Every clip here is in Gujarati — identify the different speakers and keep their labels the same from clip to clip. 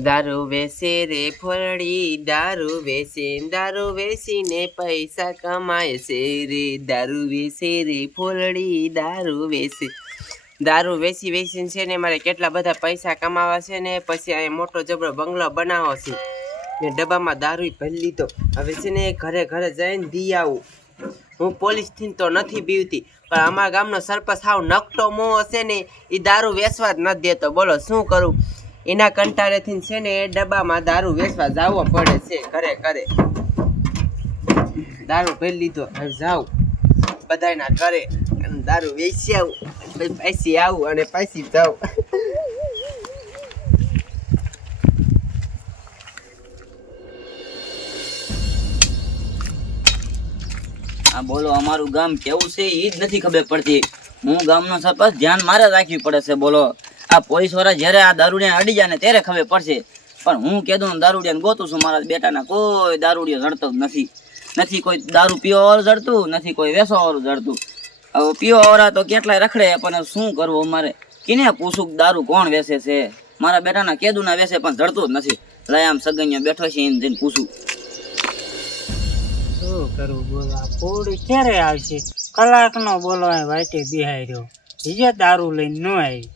Speaker 1: દારૂ વેસે રે ફોરડી દારૂ વેસે દારૂ વેસીને પૈસા કમાય છે રે દારૂ વેસે રે ફોરડી દારૂ વેસે દારૂ વેસી વેસીને છે ને મારે કેટલા બધા પૈસા કમાવા છે ને, પછી અહીં મોટો જબરો બંગલો બનાવો છે. ને ડબ્બામાં દારૂ ભરી લીધો. હવે છે ને ઘરે ઘરે જઈને દી આવું. હું પોલીસથી તો નથી બીવતી, પણ અમારા ગામનો સરપંચ સાવ નકટો મોં હશે ને એ દારૂ વેસવા જ નથી દેતો. બોલો, શું કરું? એના કંટાળેથી છે ને ડબ્બામાં દારૂ વેચવા જાવો પડે છે, ઘરે ઘરે. દારૂ ભરી લીધો, હવે જાઉં. બધાના ઘરે દારૂ વેચી આવું, પછી પાછી આવું અને પાછી જાઉં.
Speaker 2: આ બોલો, અમારું ગામ કેવું છે? એ જ નથી ખબર પડતી. હું ગામનો સરપંચ, ધ્યાન મારે રાખવી પડે છે, બોલો. આ પોલીસવાળા જ્યારે આ દારૂડિયા અડી જાય ને ત્યારે ખબર પડશે. પણ હું કીધું દારૂડિયાને ગોતું છું મારા બેટાના, કોઈ દારૂડિયો જડતો જ નથી. નથી કોઈ દારૂ પીવા વાળું જડતું, નથી કોઈ વેસવા વાળું જડતું. હવે પીવા વાળા તો કેટલાય રખડે, પણ શું કરવું અમારે? કિને પૂછું દારૂ કોણ વેસે છે? મારા બેટાના કેદુના વેસે પણ જડતું જ નથી. લઈ આમ સગનિયા બેઠો છે એને જઈને પૂછું.
Speaker 3: શું કરવું બોલો, આ પૂરી ક્યારે આવશે? કલાકનો બોલો વાટે બિહાઈ રહ્યો બીજે દારૂ લઈને ન આવી.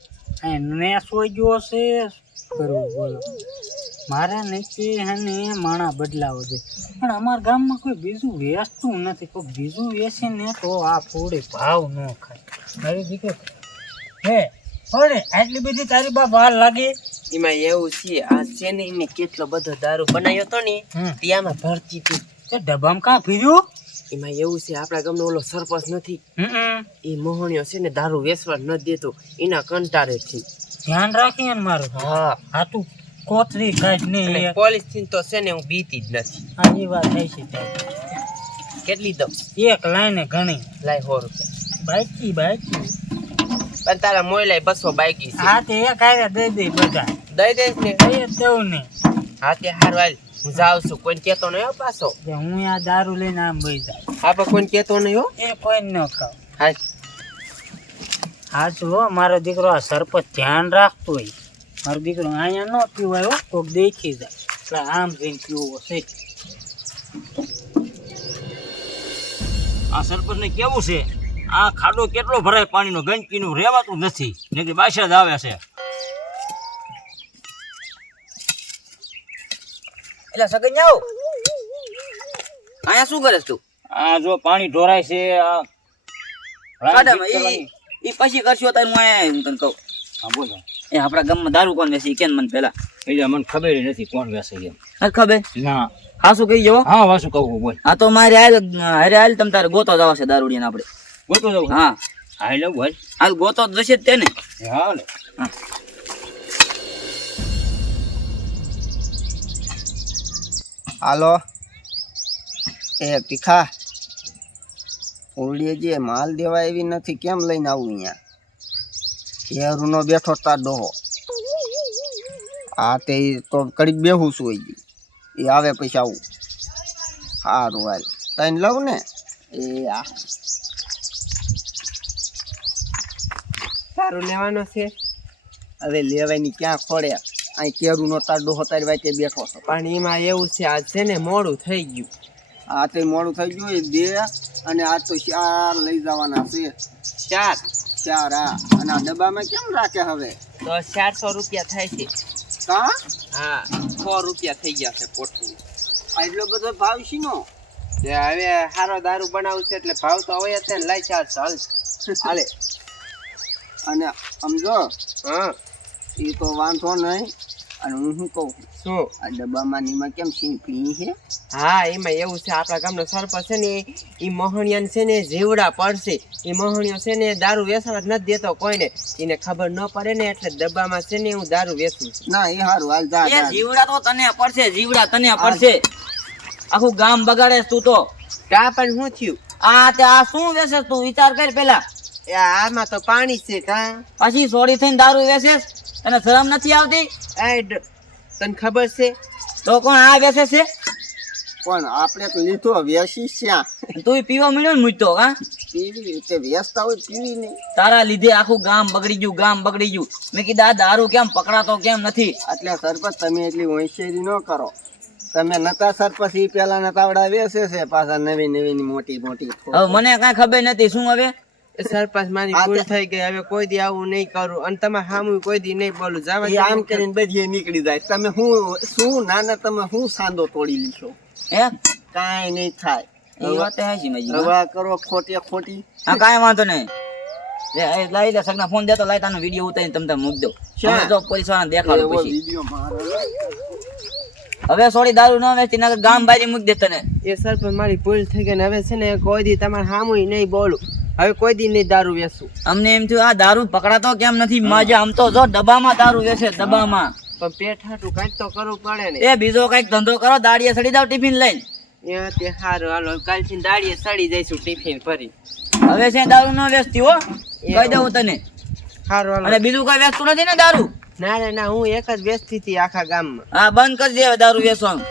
Speaker 3: અહીં ને સોઈ ગયો છે કરવું બોલો. મારે નીચે અને માણા બદલાવો છે. પણ અમારા ગામમાં કોઈ બીજું વેચતું નથી. કોઈ બીજું વેચે ને તો આ પૂરી ભાવ ન ખાય. મારી દીકરી હે થોડી આટલી બધી તારી બા વાર લાગે?
Speaker 1: એમાં એવું છે આ છે ને એને કેટલો બધો દારૂ બનાવ્યો તો ને. ત્યાંમાં ભરતી હતી
Speaker 3: તે ડબ્બામાં કાં ફીર્યું
Speaker 1: એમાં એવું છે આપણા ગામનો ઓલો સરપંચ નથી. એ મોહણીઓ છે ને દારૂ વેચવા ન દેતો. એના કંટારે થી
Speaker 3: ધ્યાન રાખીએ ને મારું.
Speaker 1: હા.
Speaker 3: આ તું કોથરી કાઢ ને
Speaker 1: અને પોલીસથી તો છે ને હું બીતી જ નથી.
Speaker 3: આજી વાત થઈ છે
Speaker 1: કેટલી દઉં?
Speaker 3: એક લાઈને ઘણી.
Speaker 1: લાઈ સો રૂપિયા.
Speaker 3: બાઈકી બાઈકી
Speaker 1: પણ તારા મોયલાય બસો બાઈકી છે.
Speaker 3: હા તે એક હારે દઈ દઈ બધા.
Speaker 1: દઈ દઈશ ને.
Speaker 3: દઈ જ દઉં ને.
Speaker 1: હા તે હાર હાલ હું જાઉં છું. કોઈ કેતો નહીં હો પાછો.
Speaker 3: કે હું આ દારૂ લઈને આમ બઈ જાય
Speaker 1: આપણે કોઈ કેતો નહીં હો.
Speaker 3: એ કોઈ ન ખાવ હા. શું હો મારો દીકરો આ સરપંચ ધ્યાન રાખતો હોય. મારો દીકરો અહીંયા ન પીવાય હો કોક દેખી જાય. એટલે આમ જઈને પીવો છે.
Speaker 4: આ સરપંચ ને કેવું છે? આ ખાડો કેટલો ભરાય? પાણીનો ગંદકીનું રહેવાતું નથી. ને કે બાસા જ આવે છે.
Speaker 2: એટલે સગન્યાઓ અહીંયા શું કરે તું?
Speaker 4: આ જો પાણી ઢોરાય છે આ
Speaker 2: ઈ પછી કરશો તાર હું અહીંયા હું તને કહું.
Speaker 4: હા બોલો.
Speaker 2: એ આપણા ગામમાં દારૂ કોણ વેચે કેન મને પેલા
Speaker 4: એટલે મને ખબર નથી કોણ બેસે એમ.
Speaker 2: હા ખબર?
Speaker 4: ના.
Speaker 2: હા શું કહી જવો?
Speaker 4: હા વાસુ કહું બોલ.
Speaker 2: હા તો મારે હાલ હારે હાલ તમ તારે ગોતો જવા છે દારૂડી આપણે.
Speaker 4: ગોતો જવું
Speaker 2: હા.
Speaker 4: હા એટલે બોલ
Speaker 2: હાલ ગોતો જશે જ તેને ને.
Speaker 4: હા.
Speaker 5: હાલો. એ પીખા ઉરડીએ માલ દેવા એવી નથી, કેમ લઈને આવું અહીંયા? હેરુનો બેઠો તાર ડોહો. હા તે તો કડીક બેહું છું હજી એ આવે પછી આવું. સારું હાલ. તને લઉં ને? એ આ.
Speaker 1: સારું લેવાનો છે?
Speaker 5: હવે લેવાની ક્યાં ખોડે? અહીં કેરુનો તાર ડોહો તારી વાતે બેઠો છો
Speaker 1: પણ એમાં એવું છે આજ છે ને મોડું થઈ ગયું.
Speaker 5: આ તો મોડું થઈ ગયું એ બે અને આ તો ચાર લઈ જવાના છે.
Speaker 1: ચાર?
Speaker 5: ચાર આ અને આ ડબ્બામાં કેમ રાખે હવે?
Speaker 1: તો ચારસો રૂપિયા થાય છે.
Speaker 5: હા?
Speaker 1: હા સો રૂપિયા થઈ ગયા છે પોટલું.
Speaker 5: આ એટલો બધો ભાવ શીનો?
Speaker 1: નો હવે સારો દારૂ બનાવશે છે એટલે ભાવ તો હવે છે ને લાય ચારસો હાલ હાલે.
Speaker 5: અને સમજો
Speaker 1: હા.
Speaker 5: એ તો વાંધો નહીં અને હું શું કહું?
Speaker 1: શું?
Speaker 5: આ ડબ્બામાં નીમાં કેમ સિંહ પીણી છે?
Speaker 1: હા એમાં એવું છે આપણા ગામનો સરપંચ છે ને એ મોહણિયાને છે ને જીવડા પડશે. એ મોહણિયો છે ને દારૂ વેસવા જ નથી દેતો કોઈને. એને ખબર ન પડે ને એટલે ડબ્બામાં છે ને હું દારૂ વેચું છું.
Speaker 5: ના એ સારું હાલ જા
Speaker 2: જીવડા તો તને પડશે જીવડા તને પડશે. આખું ગામ બગાડે તું તો.
Speaker 1: કા પણ શું થયું?
Speaker 2: આ તે આ શું વેસે તું? વિચાર કર પેલા.
Speaker 1: આમાં તો પાણી છે કા
Speaker 2: પછી સોરી થઈને દારૂ વેસે તને શરમ નથી આવતી?
Speaker 1: એ તને ખબર છે?
Speaker 2: તો કોણ આ વેસે છે?
Speaker 5: પણ આપણે તો લીધો વેસી શ્યાં
Speaker 2: તું પીવા મળ્યો ને મૂજતો હા?
Speaker 5: પીવી તે વેચતા હોય પીવી નહીં.
Speaker 2: તારા લીધે આખું ગામ બગડી ગયું ગામ બગડી ગયું. મેં કીધું આ દારૂ કેમ પકડાતો કેમ નથી?
Speaker 5: એટલે સરપંચ તમે એટલી હોશિયારી ન કરો. તમે નતા સરપંચ ઈ પેલા ના તાવડા વેસે છે પાછા નવી નવી મોટી મોટી
Speaker 2: હવે મને કાંઈ ખબર નથી. શું હવે?
Speaker 1: સરપંચ મારી ભૂલ થઈ ગઈ. હવે કોઈ દી આવું નહીં કરું. અને તમારે સામું કોઈ દી નહીં બોલું. જવા
Speaker 5: આમ કરીને બધી નીકળી જાય. તમે હું શું નાના તમે હું સાંદો તોડી લીધો?
Speaker 2: હે?
Speaker 5: કાંઈ નહીં થાય. કરો ખોટી ખોટી.
Speaker 2: હા કાંઈ વાંધો નહીં. લાવી દે સગના ફોન દેતો લાઈ તાનો વીડિયો ઉતારીને તમ તાર મૂક દો? પોલીસ દેખાડો પછી. હવે સોડી દારૂ ન વેચતી નકર ગામ બારી મૂક દે તને.
Speaker 1: એ સરપંચ મારી ભૂલ થઈ ગઈ ને હવે છે ને કોઈ દી તમારે સામું નહીં બોલું. હવે કોઈ દી નહીં દારૂ વેચું.
Speaker 2: અમને એમ થયું આ દારૂ પકડાતો કેમ નથી? મજા આમ તો જો ડબ્બામાં દારૂ વેચે ડબ્બામાં.
Speaker 1: પણ પેટ હાટું કાંઈક તો કરવું પડે ને.
Speaker 2: એ બીજો કંઈક ધંધો કરો દાડીએ સડી દાવ ટિફિન લઈને.
Speaker 1: એ તે સારું હાલો કાલથી દાડીએ સડી જઈશું ટિફિન ભરી
Speaker 2: હવે છે દારૂ ન વેચતી હો. કહી દઉં તને.
Speaker 1: સારું
Speaker 2: અને બીજું કઈ વેચતું નથી ને દારૂ?
Speaker 1: ના ના ના હું એક જ વેચતી હતી આખા ગામમાં.
Speaker 2: હા બંધ કરી દે દારૂ વેચવાનું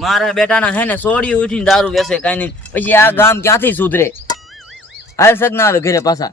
Speaker 2: મારા બેટાના હે ને સોડી ઉઠીને દારૂ વેચે કઈ નહીં. પછી આ ગામ ક્યાંથી સુધરે? હાલ સગ ના આવે ઘરે પાછા.